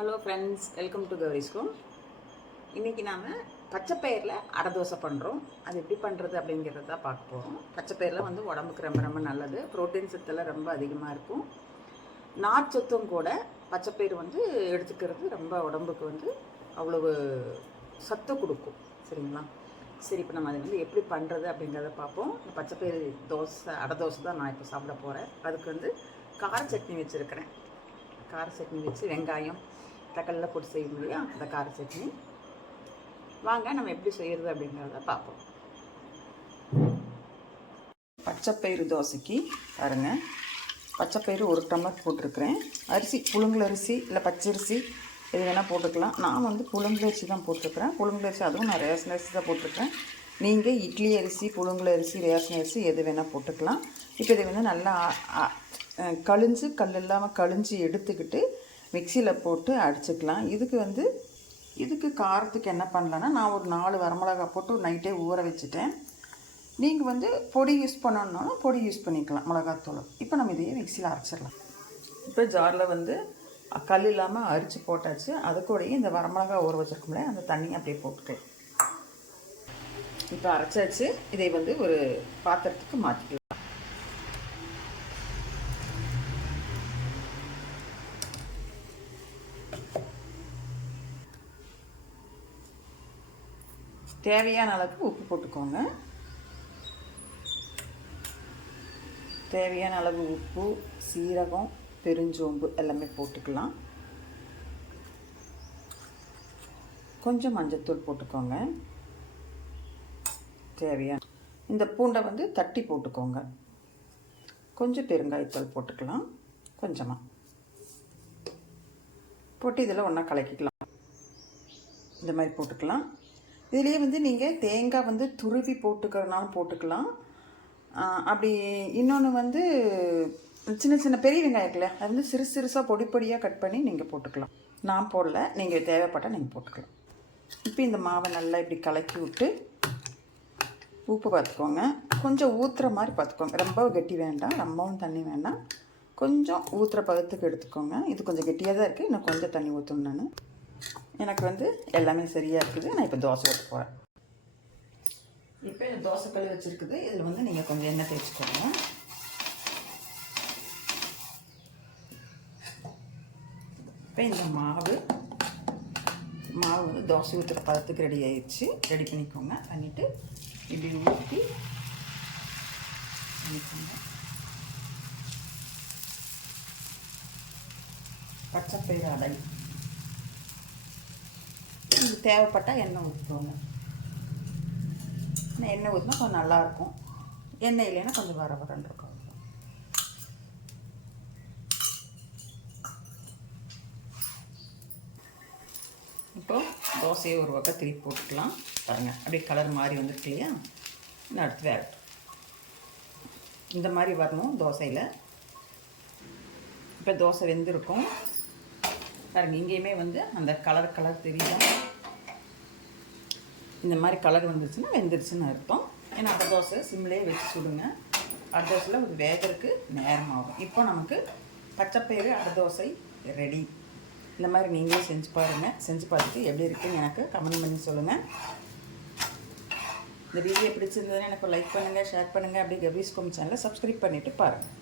Hello friends, welcome to Gowri's home. இன்றைக்கி நாம் பச்சைப்பயிரில் அடை தோசை பண்ணுறோம். அது எப்படி பண்ணுறது அப்படிங்கிறத தான் பார்க்க போகிறோம். பச்சைப்பயிரில் வந்து உடம்புக்கு ரொம்ப ரொம்ப நல்லது. ப்ரோட்டீன் சத்தெல்லாம் ரொம்ப அதிகமாக இருக்கும். நார்ச்சத்தும் கூட பச்சைப்பயிறு வந்து எடுத்துக்கிறது ரொம்ப உடம்புக்கு வந்து அவ்வளவு சத்து கொடுக்கும். சரிங்களா? சரி, இப்போ நம்ம அதை வந்து எப்படி பண்ணுறது அப்படிங்கிறத பார்ப்போம். இந்த பச்சைப்பயிறு தோசை அடை தோசை தான் நான் இப்போ சாப்பிட போகிறேன். அதுக்கு வந்து கார சட்னி வச்சுருக்கிறேன். கார சட்னி வச்சு வெங்காயம் தக்காளியில் போட்டு செய்ய முடியும் அந்த கார சட்னி. வாங்க நம்ம எப்படி செய்கிறது அப்படிங்கிறத பார்ப்போம். பச்சைப்பயிறு தோசைக்கு பாருங்கள், பச்சைப்பயிறு 1 டம்ளர் போட்டிருக்கிறேன். அரிசி புழுங்கல் அரிசி இல்லை பச்சரிசி எது வேணால் போட்டுக்கலாம். நான் வந்து புழுங்கல் அரிசி தான் போட்டிருக்கிறேன். புழுங்கல் அரிசி, அதுவும் நான் ரேஷன் அரிசி தான் போட்டிருக்கிறேன். நீங்கள் இட்லி அரிசி, புழுங்கல் அரிசி, ரேஷன் அரிசி எது வேணால் போட்டுக்கலாம். இப்போ இதை வந்து நல்லா கழிஞ்சு கல் இல்லாமல் கழிஞ்சு எடுத்துக்கிட்டு மிக்சியில் போட்டு அடிச்சுக்கலாம். இதுக்கு காரத்துக்கு என்ன பண்ணலன்னா, நான் ஒரு 4 வரமிளகாய் போட்டு நைட்டே ஊற வச்சுட்டேன். நீங்கள் வந்து பொடி யூஸ் பண்ணணுன்னாலும் பொடி யூஸ் பண்ணிக்கலாம், மிளகாத்தூள். இப்போ நம்ம இதையே மிக்சியில் அரைச்சிடலாம். இப்போ ஜாரில் வந்து கல் இல்லாமல் அரிச்சு போட்டாச்சு. அது கூடயே இந்த வரமிளகாய் ஊற வச்சுருக்கோம்ல, அந்த தண்ணியை அப்படியே போட்டுக்கலாம். இப்போ அரைச்சாச்சு. இதை வந்து ஒரு பாத்திரத்துக்கு மாற்றிக்கலாம். தேவையான அளவுக்கு உப்பு போட்டுக்கோங்க. தேவையான அளவு உப்பு, சீரகம், பெருஞ்சோம்பு எல்லாமே போட்டுக்கலாம். கொஞ்சம் மஞ்சத்தூள் போட்டுக்கோங்க. தேவையான இந்த பூண்டை வந்து தட்டி போட்டுக்கோங்க. கொஞ்சம் பெருங்காயத்தூள் போட்டுக்கலாம். கொஞ்சமாக போட்டு இதில் ஒன்றா கலக்கிக்கலாம். இந்த மாதிரி போட்டுக்கலாம். இதுலேயே வந்து நீங்கள் தேங்காய் வந்து துருவி போட்டுக்கிறனாலும் போட்டுக்கலாம். அப்படி இன்னொன்று வந்து சின்ன சின்ன பெரிய வெங்காயம் இருக்குல்ல, அது வந்து சிறு சிறுசாக பொடி பொடியாக கட் பண்ணி நீங்கள் போட்டுக்கலாம். நான் போடல, நீங்கள் தேவைப்பட்டால் நீங்கள் போட்டுக்கலாம். இப்போ இந்த மாவை நல்லா இப்படி கலக்கி விட்டு உப்பு பார்த்துக்கோங்க. கொஞ்சம் ஊற்றுற மாதிரி பார்த்துக்கோங்க. ரொம்ப கெட்டி வேண்டாம், ரொம்பவும் தண்ணி வேண்டாம். கொஞ்சம் ஊற்றுற பதத்துக்கு எடுத்துக்கோங்க. இது கொஞ்சம் கெட்டியாக தான் இருக்குது, இன்னும் கொஞ்சம் தண்ணி ஊற்றணும். நான் எனக்கு வந்து எல்லாமே சரியாக இருக்குது. நான் இப்போ தோசை ஊற்ற போகிறேன். இப்போ இந்த தோசை கல் வச்சுருக்குது. இதில் வந்து நீங்கள் கொஞ்சம் எண்ணெய் தேய்ச்சிக்கோங்க. இப்போ இந்த மாவு வந்து தோசை ஊற்றுற பதத்துக்கு ரெடி ஆயிடுச்சு. ரெடி பண்ணிக்கோங்க. பண்ணிவிட்டு இப்படி ஊற்றி பண்ணிக்கோங்க. பச்சைப்பயிறு அடை தேவைப்பட்டால் எண்ணெய் ஊற்றிக்கோங்க. எண்ணெய் ஊற்றினா கொஞ்சம் நல்லாயிருக்கும். எண்ணெய் இல்லைன்னா கொஞ்சம் வரன்னு இருக்கும். இப்போது தோசையை ஒரு பக்கம் திருப்பி போட்டுக்கலாம். பாருங்கள், அப்படியே கலர் மாதிரி வந்துருக்கு இல்லையா? இன்னும் அடுத்து வேறு இந்த மாதிரி வரணும் தோசையில். இப்போ தோசை வெந்திருக்கும் பாருங்கள். இங்கேயுமே வந்து அந்த கலர் தெரியுதா? இந்த மாதிரி கலர் வந்துருச்சுன்னா வெந்துருச்சுன்னு அர்த்தம். ஏன்னா அடை தோசை சிம்லேயே வச்சு சுடுங்க. அடை தோசையில் ஒரு வேகருக்கு நேரமாகும். இப்போ நமக்கு பச்சைப்பயிறு அடை தோசை ரெடி. இந்த மாதிரி நீங்களே செஞ்சு பாருங்கள். செஞ்சு பார்த்துட்டு எப்படி இருக்குன்னு எனக்கு கமெண்ட் பண்ணி சொல்லுங்கள். இந்த வீடியோ பிடிச்சிருந்ததுன்னா எனக்கு லைக் பண்ணுங்கள், ஷேர் பண்ணுங்கள். அப்படியே கௌரிஸ் ஹோம் சேனலை சப்ஸ்கிரைப் பண்ணிவிட்டு பாருங்கள்.